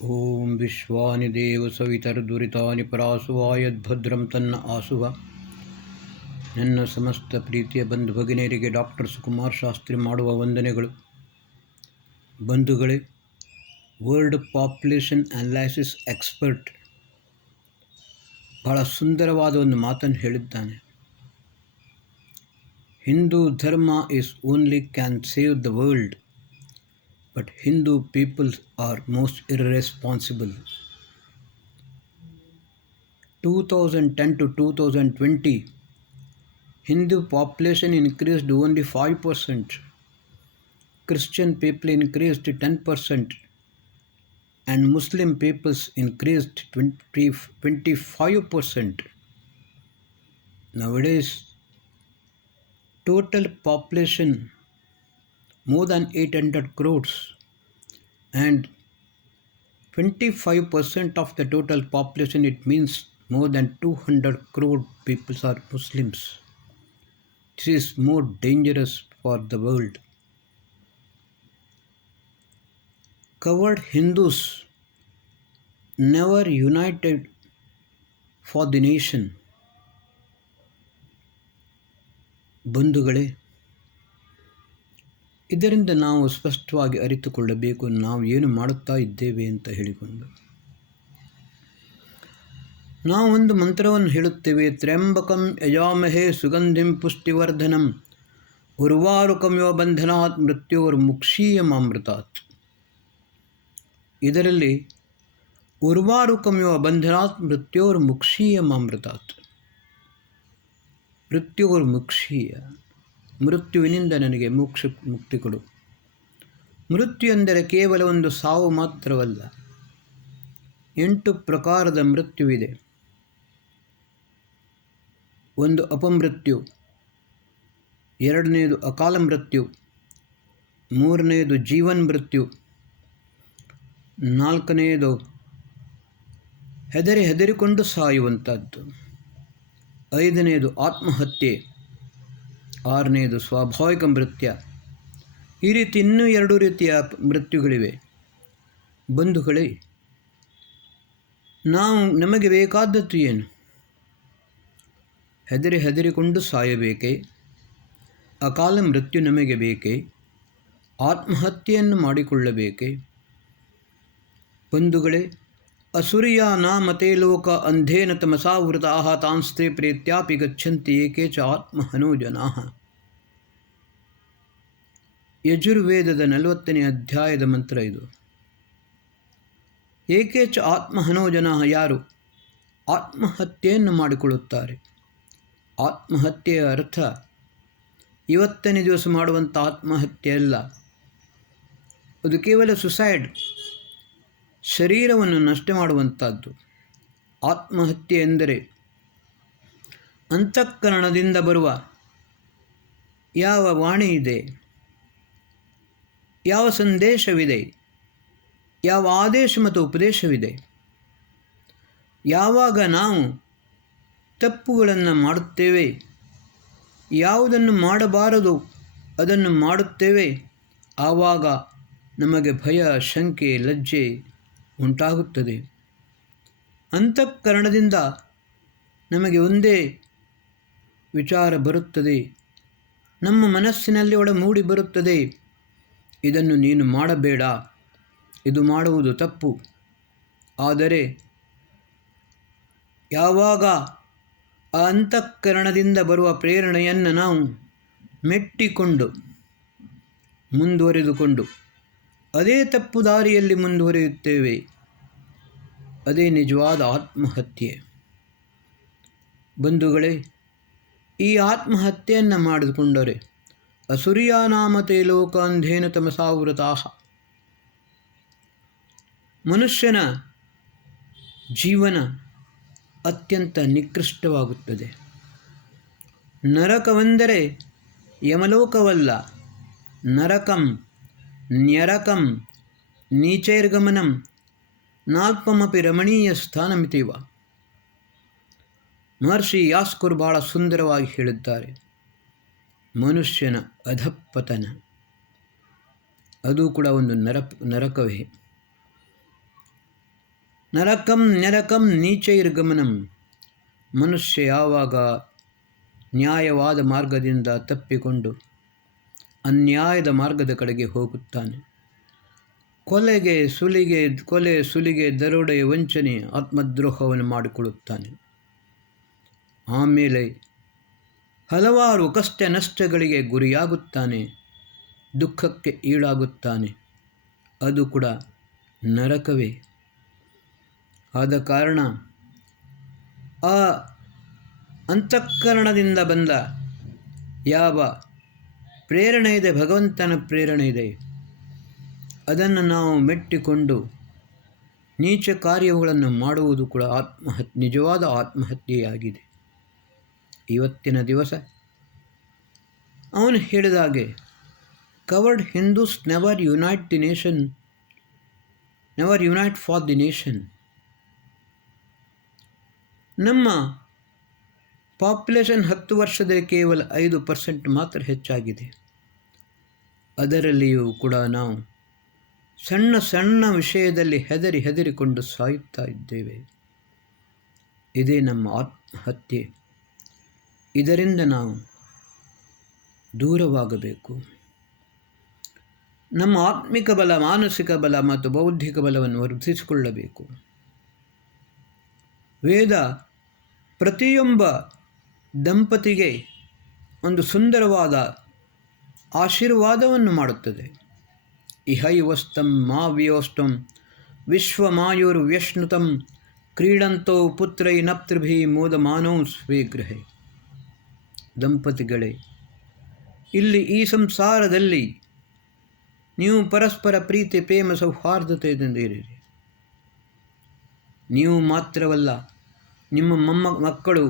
ಓಂ ವಿಶ್ವಾನಿ ದೇವ ಸವಿತರ್ದುರಿತಾನಿ ಪರಾಸುವ ಯದ್ಭದ್ರಂ ತನ್ನ ಆಸುವ. ನನ್ನ ಸಮಸ್ತ ಪ್ರೀತಿಯ ಬಂಧು ಭಗಿನಿಯರಿಗೆ ಡಾಕ್ಟರ್ ಸುಕುಮಾರ್ ಶಾಸ್ತ್ರಿ ಮಾಡುವ ವಂದನೆಗಳು. ಬಂಧುಗಳೇ, ವರ್ಲ್ಡ್ ಪಾಪ್ಯುಲೇಷನ್ ಅನಾಲಿಸಿಸ್ ಎಕ್ಸ್ಪರ್ಟ್ ಬಹಳ ಸುಂದರವಾದ ಒಂದು ಮಾತನ್ನು ಹೇಳಿದ್ದಾನೆ. ಹಿಂದೂ ಧರ್ಮ is only can save the world, but Hindu people are most irresponsible. 2010 to 2020, Hindu population increased only 5%. Christian people increased 10%, and Muslim peoples increased 25%. Nowadays, total population more than 800 crores, and 25% of the total population, it means more than 200 crore people are Muslims. This is more dangerous for the world. Coward Hindus never united for the nation. ಬಂಧುಗಳೇ, ಇದರಿಂದ ನಾವು ಸ್ಪಷ್ಟವಾಗಿ ಅರಿತುಕೊಳ್ಳಬೇಕು ನಾವು ಏನು ಮಾಡುತ್ತಾ ಇದ್ದೇವೆ ಅಂತ ಹೇಳಿಕೊಂಡು. ನಾವು ಒಂದು ಮಂತ್ರವನ್ನು ಹೇಳುತ್ತೇವೆ, ತ್ರ್ಯಂಬಕಂ ಯಜಾಮಹೇ ಸುಗಂಧಿಂ ಪುಷ್ಟಿವರ್ಧನಂ ಉರ್ವಾರುಕಮಿವ ಬಂಧನಾತ್ ಮೃತ್ಯೋರ್ಮುಕ್ಷೀಯಮಾಮೃತಾತ್. ಇದರಲ್ಲಿ ಉರ್ವಾರುಕಮಿವ ಬಂಧನಾತ್ ಮೃತ್ಯೋರ್ಮುಕ್ಷೀಯಮಾಮೃತಾತ್. ಮೃತ್ಯೋರ್ಮುಕ್ಷೀಯ, ಮೃತ್ಯುವಿನಿಂದ ನನಗೆ ಮುಕ್ತಿ ಕೊಡು. ಮೃತ್ಯು ಎಂದರೆ ಕೇವಲ ಒಂದು ಸಾವು ಮಾತ್ರವಲ್ಲ, 8 ಪ್ರಕಾರದ ಮೃತ್ಯುವಿದೆ. ಒಂದು ಅಪಮೃತ್ಯು, 2ನೇದು ಅಕಾಲ ಮೃತ್ಯು, 3ನೇದು ಜೀವನ್ ಮೃತ್ಯು, 4ನೇದು ಹೆದರಿಕೊಂಡು ಸಾಯುವಂಥದ್ದು, 5ನೇದು ಆತ್ಮಹತ್ಯೆ, 6ನೇದು ಸ್ವಾಭಾವಿಕ ಮೃತ್ಯು. ಈ ರೀತಿ ಇನ್ನೂ 2 ರೀತಿಯ ಮೃತ್ಯುಗಳಿವೆ. ಬಂಧುಗಳೇ, ನಮಗೆ ಬೇಕಾದದ್ದು ಏನು? ಹೆದರಿಕೊಂಡು ಸಾಯಬೇಕೇ? ಅಕಾಲ ಮೃತ್ಯು ನಮಗೆ ಬೇಕೇ? ಆತ್ಮಹತ್ಯೆಯನ್ನು ಮಾಡಿಕೊಳ್ಳಬೇಕೇ? ಬಂಧುಗಳೇ, ಅಸುರಿಯ ನಾಮತೆ ಲೋಕ ಅಂಧೇನ ತಮಸಾವೃತಾಃ ತಾಂಸ್ತೆ ಪ್ರೇತ್ಯಾಪಿ ಗಚ್ಚಂತಿ ಏಕೆ ಚ ಆತ್ಮಹನೋ ಜನಾಃ. ಯಜುರ್ವೇದದ 40ನೇ ಅಧ್ಯಾಯದ ಮಂತ್ರ ಇದು. ಏಕೆ ಚ ಆತ್ಮಹನೋ ಜನಾಃ, ಯಾರು ಆತ್ಮಹತ್ಯೆಯನ್ನು ಮಾಡಿಕೊಳ್ಳುತ್ತಾರೆ. ಆತ್ಮಹತ್ಯೆಯ ಅರ್ಥ ಇವತ್ತನೇ ದಿವಸ ಮಾಡುವಂಥ ಆತ್ಮಹತ್ಯೆ ಅಲ್ಲ. ಅದು ಕೇವಲ ಸುಸೈಡ್, ಶರೀರವನ್ನು ನಷ್ಟ ಮಾಡುವಂಥದ್ದು. ಆತ್ಮಹತ್ಯೆ ಎಂದರೆ ಅಂತಃಕರಣದಿಂದ ಬರುವ ಯಾವ ವಾಣಿ ಇದೆ, ಯಾವ ಸಂದೇಶವಿದೆ, ಯಾವ ಆದೇಶ ಮತ್ತು ಉಪದೇಶವಿದೆ, ಯಾವಾಗ ನಾವು ತಪ್ಪುಗಳನ್ನು ಮಾಡುತ್ತೇವೆ, ಯಾವುದನ್ನು ಮಾಡಬಾರದು ಅದನ್ನು ಮಾಡುತ್ತೇವೆ, ಆವಾಗ ನಮಗೆ ಭಯ, ಶಂಕೆ, ಲಜ್ಜೆ ಉಂಟಾಗುತ್ತದೆ. ಅಂತಃಕರಣದಿಂದ ನಮಗೆ ಒಂದೇ ವಿಚಾರ ಬರುತ್ತದೆ, ನಮ್ಮ ಮನಸ್ಸಿನಲ್ಲಿ ಮೂಡಿ ಬರುತ್ತದೆ, ಇದನ್ನು ನೀನು ಮಾಡಬೇಡ, ಇದು ಮಾಡುವುದು ತಪ್ಪು. ಆದರೆ ಯಾವಾಗ ಆ ಅಂತಃಕರಣದಿಂದ ಬರುವ ಪ್ರೇರಣೆಯನ್ನು ನಾವು ಮೆಟ್ಟಿಕೊಂಡು ಮುಂದುವರೆದುಕೊಂಡು ಅದೇ ತಪ್ಪು ದಾರಿಯಲ್ಲಿ ಮುಂದುವರಿಯುತ್ತೇವೆ, ಅದೇ ನಿಜವಾದ ಆತ್ಮಹತ್ಯೆ. ಬಂಧುಗಳೇ, ಈ ಆತ್ಮಹತ್ಯೆಯನ್ನು ಮಾಡಿಕೊಂಡರೆ ಅಸುರಿಯಾನಾಮತೆ ಲೋಕ ಅಂಧೇನ ತಮಸಾವೃತಾಃ, ಮನುಷ್ಯನ ಜೀವನ ಅತ್ಯಂತ ನಿಕೃಷ್ಟವಾಗುತ್ತದೆ. ನರಕವೆಂದರೆ ಯಮಲೋಕವಲ್ಲ, ನರಕಂ ನ್ಯರಕಂ ನೀಚೈರ್ಗಮನಂ ನಾಲ್ಪಮಪಿ ರಮಣೀಯ ಸ್ಥಾನಮಿತಿವ. ಮಹರ್ಷಿ ಯಾಸ್ಕರು ಬಹಳ ಸುಂದರವಾಗಿ ಹೇಳಿದ್ದಾರೆ, ಮನುಷ್ಯನ ಅಧಃಪತನ ಅದು ಕೂಡ ಒಂದು ನರಕವೇ. ನರಕಂ ನರಕಂ ನೀಚೈರ್ಗಮನಂ. ಮನುಷ್ಯ ಯಾವಾಗ ನ್ಯಾಯವಾದ ಮಾರ್ಗದಿಂದ ತಪ್ಪಿಕೊಂಡು ಅನ್ಯಾಯದ ಮಾರ್ಗದ ಕಡೆಗೆ ಹೋಗುತ್ತಾನೆ, ಕೊಲೆ ಸುಲಿಗೆ ದರೋಡೆ ವಂಚನೆ ಆತ್ಮದ್ರೋಹವನ್ನು ಮಾಡಿಕೊಳ್ಳುತ್ತಾನೆ, ಆಮೇಲೆ ಹಲವಾರು ಕಷ್ಟ ನಷ್ಟಗಳಿಗೆ ಗುರಿಯಾಗುತ್ತಾನೆ, ದುಃಖಕ್ಕೆ ಈಡಾಗುತ್ತಾನೆ, ಅದು ಕೂಡ ನರಕವೇ. ಆದ ಕಾರಣ ಆ ಅಂತಃಕರಣದಿಂದ ಬಂದ ಯಾವ ಪ್ರೇರಣೆ ಇದೆ, ಭಗವಂತನ ಪ್ರೇರಣೆ ಇದೆ, ಅದನ್ನು ನಾವು ಮೆಟ್ಟಿಕೊಂಡು ನೀಚ ಕಾರ್ಯಗಳನ್ನು ಮಾಡುವುದು ಕೂಡ ನಿಜವಾದ ಆತ್ಮಹತ್ಯೆಯಾಗಿದೆ. ಇವತ್ತಿನ ದಿವಸ ಅವನು ಹೇಳಿದಾಗೆ covered Hindus never unite for the nation. ನಮ್ಮ ಪಾಪ್ಯುಲೇಷನ್ 10 ವರ್ಷದಲ್ಲಿ ಕೇವಲ 5% ಮಾತ್ರ ಹೆಚ್ಚಾಗಿದೆ. ಅದರಲ್ಲಿಯೂ ಕೂಡ ನಾವು ಸಣ್ಣ ಸಣ್ಣ ವಿಷಯದಲ್ಲಿ ಹೆದರಿಕೊಂಡು ಸಾಯುತ್ತಾ ಇದ್ದೇವೆ. ಇದೇ ನಮ್ಮ ಆತ್ಮಹತ್ಯೆ. ಇದರಿಂದ ನಾವು ದೂರವಾಗಬೇಕು. ನಮ್ಮ ಆತ್ಮಿಕ ಬಲ, ಮಾನಸಿಕ ಬಲ ಮತ್ತು ಬೌದ್ಧಿಕ ಬಲವನ್ನು ವರ್ಧಿಸಿಕೊಳ್ಳಬೇಕು. ವೇದ ಪ್ರತಿಯೊಬ್ಬ ದಂಪತಿಗೆ ಒಂದು ಸುಂದರವಾದ ಆಶೀರ್ವಾದವನ್ನು ಮಾಡುತ್ತದೆ. ಇಹೈವಸ್ತಂ ಮಾವ್ಯೋಷ್ಟಂ ವಿಶ್ವಮಾಯುರ್ವ್ಯಶ್ನುತಂ ಕ್ರೀಡಂತೋ ಪುತ್ರೈ ನಪ್ತೃಭಿ ಮೋದಮಾನೋ ಸ್ವೇ ಗೃಹೆ. ದಂಪತಿಗಳೇ, ಇಲ್ಲಿ ಈ ಸಂಸಾರದಲ್ಲಿ ನೀವು ಪರಸ್ಪರ ಪ್ರೀತಿ ಪ್ರೇಮ ಸೌಹಾರ್ದತೆಯಿಂದಿರಿ. ನೀವು ಮಾತ್ರವಲ್ಲ, ನಿಮ್ಮ ಮಕ್ಕಳು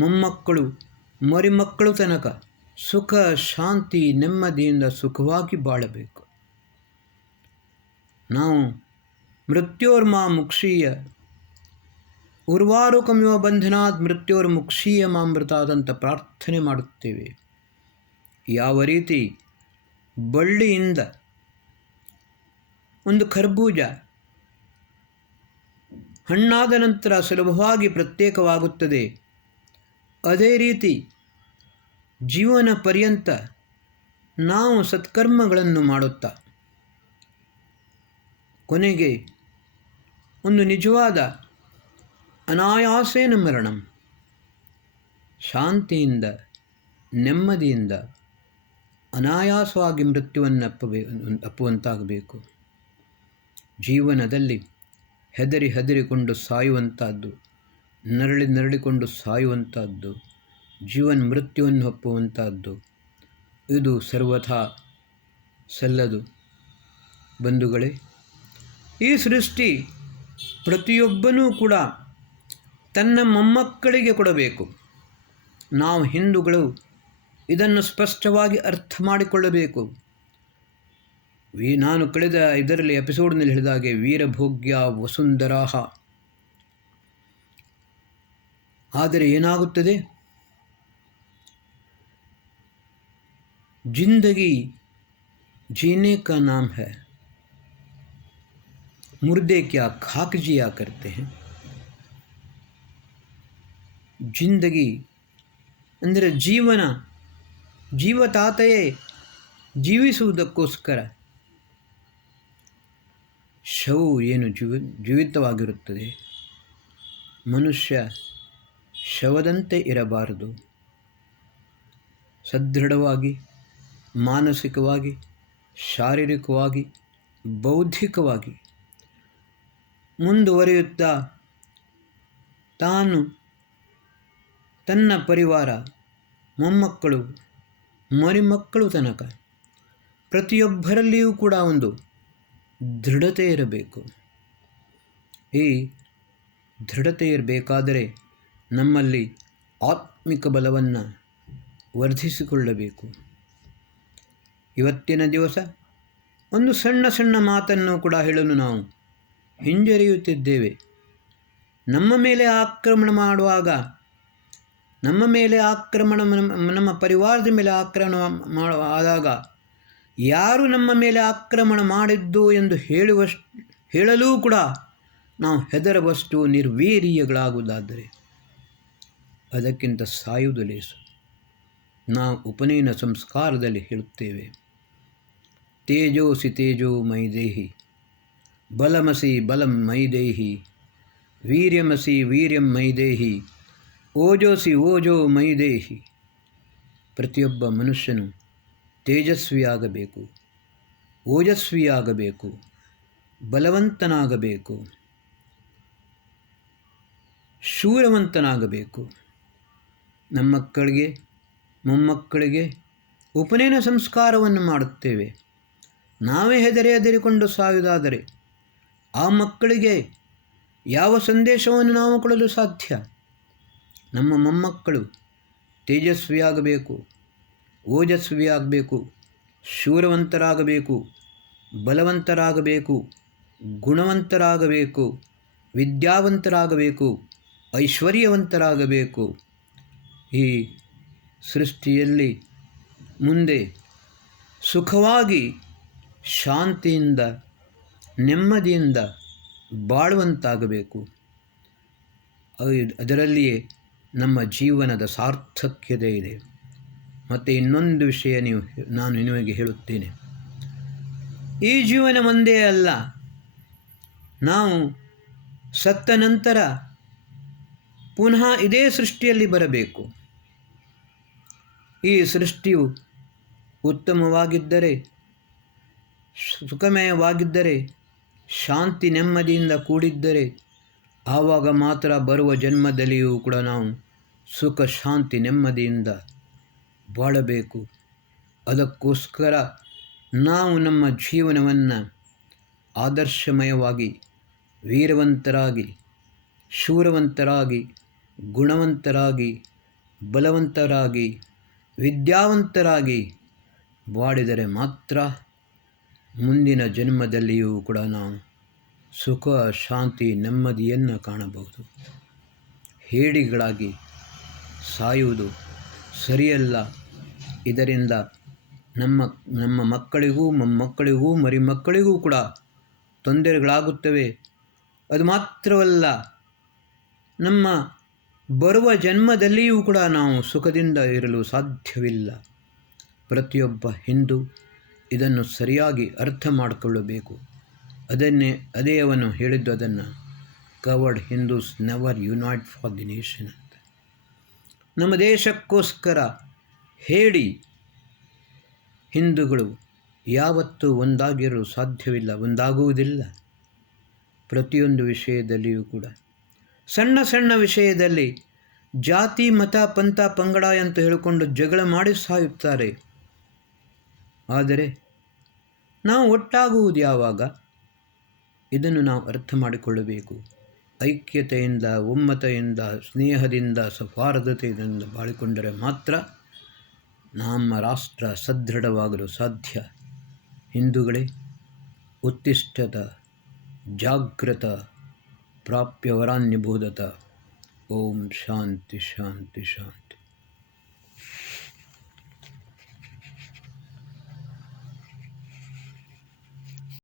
ಮೊಮ್ಮಕ್ಕಳು ಮರಿಮಕ್ಕಳು ತನಕ ಸುಖ ಶಾಂತಿ ನೆಮ್ಮದಿಯಿಂದ ಸುಖವಾಗಿ ಬಾಳಬೇಕು. ನಾವು ಮೃತ್ಯೋರ್ಮಾ ಮುಕ್ಷೀಯ ಉರ್ವಾರುಕಮಿವ ಬಂಧನಾತ್ ಮೃತ್ಯೋರ್ಮುಕ್ಷೀಯ ಮಾಮೃತಾದಂತ ಪ್ರಾರ್ಥನೆ ಮಾಡುತ್ತೇವೆ. ಯಾವ ರೀತಿ ಬಳ್ಳಿಯಿಂದ ಒಂದು ಖರ್ಬೂಜ ಹಣ್ಣಾದ ನಂತರ ಸುಲಭವಾಗಿ ಪ್ರತ್ಯೇಕವಾಗುತ್ತದೆ, ಅದೇ ರೀತಿ ಜೀವನ ಪರ್ಯಂತ ನಾವು ಸತ್ಕರ್ಮಗಳನ್ನು ಮಾಡುತ್ತಾ ಕೊನೆಗೆ ಒಂದು ನಿಜವಾದ ಅನಾಯಾಸೇನ ಮರಣಂ, ಶಾಂತಿಯಿಂದ ನೆಮ್ಮದಿಯಿಂದ ಅನಾಯಾಸವಾಗಿ ಮೃತ್ಯುವನ್ನು ಅಪ್ಪುವಂತಾಗಬೇಕು. ಜೀವನದಲ್ಲಿ ಹೆದರಿಕೊಂಡು ಸಾಯುವಂಥದ್ದು, ನರಳಿಕೊಂಡು ಸಾಯುವಂಥದ್ದು, ಮೃತ್ಯುವನ್ನು ಒಪ್ಪುವಂಥದ್ದು, ಇದು ಸರ್ವಥಾ ಸಲ್ಲದು. ಬಂಧುಗಳೇ, ಈ ಸೃಷ್ಟಿ ಪ್ರತಿಯೊಬ್ಬನೂ ಕೂಡ ತನ್ನ ಮೊಮ್ಮಕ್ಕಳಿಗೆ ಕೊಡಬೇಕು. ನಾವು ಹಿಂದೂಗಳು ಇದನ್ನು ಸ್ಪಷ್ಟವಾಗಿ ಅರ್ಥ ಮಾಡಿಕೊಳ್ಳಬೇಕು. ನಾನು ಕಳೆದ ಇದರಲ್ಲಿ ಎಪಿಸೋಡ್ನಲ್ಲಿ ಹೇಳಿದಾಗೆ ವೀರಭೋಗ್ಯ ವಸುಂಧರಾಹ. ಆದರೆ ಏನಾಗುತ್ತದೆ, ಜಿಂದಗಿ जीने का नाम है, मुर्दे क्या खाक जिया करते हैं. ಜಿಂದಗಿ ಅಂದರೆ ಜೀವತಾತೆಯೇ ಜೀವಿಸುವುದಕ್ಕೋಸ್ಕರ ಶವವು ಏನು ಜೀವಿತವಾಗಿರುತ್ತದೆ. ಮನುಷ್ಯ ಶವದಂತೆ ಇರಬಾರದು. ಸದೃಢವಾಗಿ ಮಾನಸಿಕವಾಗಿ, ಶಾರೀರಿಕವಾಗಿ, ಬೌದ್ಧಿಕವಾಗಿ ಮುಂದುವರಿಯುತ್ತಾ ತಾನು, ತನ್ನ ಪರಿವಾರ, ಮೊಮ್ಮಕ್ಕಳು, ಮರಿಮಕ್ಕಳು ತನಕ ಪ್ರತಿಯೊಬ್ಬರಲ್ಲಿಯೂ ಕೂಡ ಒಂದು ದೃಢತೆ ಇರಬೇಕು. ಈ ದೃಢತೆ ಇರಬೇಕಾದರೆ ನಮ್ಮಲ್ಲಿ ಆತ್ಮಿಕ ಬಲವನ್ನು ವರ್ಧಿಸಿಕೊಳ್ಳಬೇಕು. ಇವತ್ತಿನ ದಿವಸ ಒಂದು ಸಣ್ಣ ಮಾತನ್ನು ಕೂಡ ಹೇಳಲು ನಾವು ಹಿಂಜರಿಯುತ್ತಿದ್ದೇವೆ. ನಮ್ಮ ಮೇಲೆ ಆಕ್ರಮಣ ಮಾಡುವಾಗ, ನಮ್ಮ ಪರಿವಾರದ ಮೇಲೆ ಆಕ್ರಮಣ ಆದಾಗ ಯಾರು ನಮ್ಮ ಮೇಲೆ ಆಕ್ರಮಣ ಮಾಡಿದ್ದು ಎಂದು ಹೇಳಲೂ ಕೂಡ ನಾವು ಹೆದರವಷ್ಟು ನಿರ್ವೀರ್ಯಗಳಾಗುವುದಾದರೆ ಅದಕ್ಕಿಂತ ಸಾಯುವುದು ಲೇಸು. ನಾವು ಉಪನಯನ ಸಂಸ್ಕಾರದಲ್ಲಿ ಹೇಳುತ್ತೇವೆ, ತೇಜೋಸಿ ತೇಜೋ ಮೈ ದೇಹಿ, ಬಲಮಸಿ ಬಲಂ ಮೈ ದೇಹಿ, ವೀರ್ಯಮಸಿ ವೀರ್ಯಂ ಮೈ ದೇಹಿ, ಓಜೋಸಿ ಓಜೋ ಮೈ ದೇಹಿ. ಪ್ರತಿಯೊಬ್ಬ ಮನುಷ್ಯನು ತೇಜಸ್ವಿಯಾಗಬೇಕು, ಓಜಸ್ವಿಯಾಗಬೇಕು, ಬಲವಂತನಾಗಬೇಕು, ಶೂರವಂತನಾಗಬೇಕು. ನಮ್ಮ ಮಕ್ಕಳಿಗೆ ಮೊಮ್ಮಕ್ಕಳಿಗೆ ಉಪನಯನ ಸಂಸ್ಕಾರವನ್ನು ಮಾಡುತ್ತೇವೆ. ನಾವೇ ಹೆದರಿಕೊಂಡು ಸಾಯುವುದಾದರೆ ಆ ಮಕ್ಕಳಿಗೆ ಯಾವ ಸಂದೇಶವನ್ನು ನಾವು ಕೊಡಲು ಸಾಧ್ಯ? ನಮ್ಮ ಮೊಮ್ಮಕ್ಕಳು ತೇಜಸ್ವಿಯಾಗಬೇಕು, ಓಜಸ್ವಿಯಾಗಬೇಕು, ಶೂರವಂತರಾಗಬೇಕು, ಬಲವಂತರಾಗಬೇಕು, ಗುಣವಂತರಾಗಬೇಕು, ವಿದ್ಯಾವಂತರಾಗಬೇಕು, ಐಶ್ವರ್ಯವಂತರಾಗಬೇಕು. ಈ ಸೃಷ್ಟಿಯಲ್ಲಿ ಮುಂದೆ ಸುಖವಾಗಿ ಶಾಂತಿಯಿಂದ ನೆಮ್ಮದಿಯಿಂದ ಬಾಳುವಂತಾಗಬೇಕು. ಅದರಲ್ಲಿಯೇ ನಮ್ಮ ಜೀವನದ ಸಾರ್ಥಕ್ಯತೆ ಇದೆ. ಮತ್ತು ಇನ್ನೊಂದು ವಿಷಯ ನಾನು ನಿಮಗೆ ಹೇಳುತ್ತೇನೆ. ಈ ಜೀವನ ಒಂದೇ ಅಲ್ಲ, ನಾವು ಸತ್ತ ನಂತರ ಪುನಃ ಇದೇ ಸೃಷ್ಟಿಯಲ್ಲಿ ಬರಬೇಕು. ಈ ಸೃಷ್ಟಿಯು ಉತ್ತಮವಾಗಿದ್ದರೆ, ಸುಖಮಯವಾಗಿದ್ದರೆ, ಶಾಂತಿ ನೆಮ್ಮದಿಯಿಂದ ಕೂಡಿದ್ದರೆ ಆವಾಗ ಮಾತ್ರ ಬರುವ ಜನ್ಮದಲ್ಲಿಯೂ ಕೂಡ ನಾವು ಸುಖ ಶಾಂತಿ ನೆಮ್ಮದಿಯಿಂದ ಬಾಳಬೇಕು. ಅದಕ್ಕೋಸ್ಕರ ನಾವು ನಮ್ಮ ಜೀವನವನ್ನು ಆದರ್ಶಮಯವಾಗಿ, ವೀರವಂತರಾಗಿ, ಶೂರವಂತರಾಗಿ, ಗುಣವಂತರಾಗಿ, ಬಲವಂತರಾಗಿ, ವಿದ್ಯಾವಂತರಾಗಿ ಬಾಳಿದರೆ ಮಾತ್ರ ಮುಂದಿನ ಜನ್ಮದಲ್ಲಿಯೂ ಕೂಡ ನಾವು ಸುಖ ಶಾಂತಿ ನೆಮ್ಮದಿಯನ್ನು ಕಾಣಬಹುದು. ಹೇಡಿಗಳಾಗಿ ಸಾಯುವುದು ಸರಿಯಲ್ಲ. ಇದರಿಂದ ನಮ್ಮ ಮಕ್ಕಳಿಗೂ ಮೊಮ್ಮಕ್ಕಳಿಗೂ ಮರಿಮಕ್ಕಳಿಗೂ ಕೂಡ ತೊಂದರೆಗಳಾಗುತ್ತವೆ. ಅದು ಮಾತ್ರವಲ್ಲ, ನಮ್ಮ ಬರುವ ಜನ್ಮದಲ್ಲಿಯೂ ಕೂಡ ನಾವು ಸುಖದಿಂದ ಇರಲು ಸಾಧ್ಯವಿಲ್ಲ. ಪ್ರತಿಯೊಬ್ಬ ಹಿಂದೂ ಇದನ್ನು ಸರಿಯಾಗಿ ಅರ್ಥ ಮಾಡಿಕೊಳ್ಳಬೇಕು. ಅದೇ ಅವನು ಹೇಳಿದ್ದು, ಅದನ್ನು covered Hindus never unite for the nation ಅಂತ. ನಮ್ಮ ದೇಶಕ್ಕೋಸ್ಕರ ಹೇಳಿ ಹಿಂದೂಗಳು ಯಾವತ್ತೂ ಒಂದಾಗಿರಲು ಸಾಧ್ಯವಿಲ್ಲ, ಒಂದಾಗುವುದಿಲ್ಲ. ಪ್ರತಿಯೊಂದು ವಿಷಯದಲ್ಲಿಯೂ ಕೂಡ ಸಣ್ಣ ಸಣ್ಣ ವಿಷಯದಲ್ಲಿ ಜಾತಿ ಮತ ಪಂಥ ಪಂಗಡ ಅಂತ ಹೇಳಿಕೊಂಡು ಜಗಳ ಮಾಡಿ ಸಾಯುತ್ತಾರೆ. ಆದರೆ ನಾವು ಒಟ್ಟಾಗುವುದು ಯಾವಾಗ? ಇದನ್ನು ನಾವು ಅರ್ಥ ಮಾಡಿಕೊಳ್ಳಬೇಕು. ಐಕ್ಯತೆಯಿಂದ, ಒಮ್ಮತೆಯಿಂದ, ಸ್ನೇಹದಿಂದ, ಸೌಹಾರ್ದತೆಯಿಂದ ಬಾಳಿಕೊಂಡರೆ ಮಾತ್ರ ನಮ್ಮ ರಾಷ್ಟ್ರ ಸದೃಢವಾಗಲು ಸಾಧ್ಯ. ಹಿಂದೂಗಳೇ, ಉತ್ತಿಷ್ಠತ ಜಾಗೃತ ಪ್ರಾಪ್ಯವರಾನ್ಯಭೂದತ. ಓಂ ಶಾಂತಿ ಶಾಂತಿ ಶಾಂತಿ.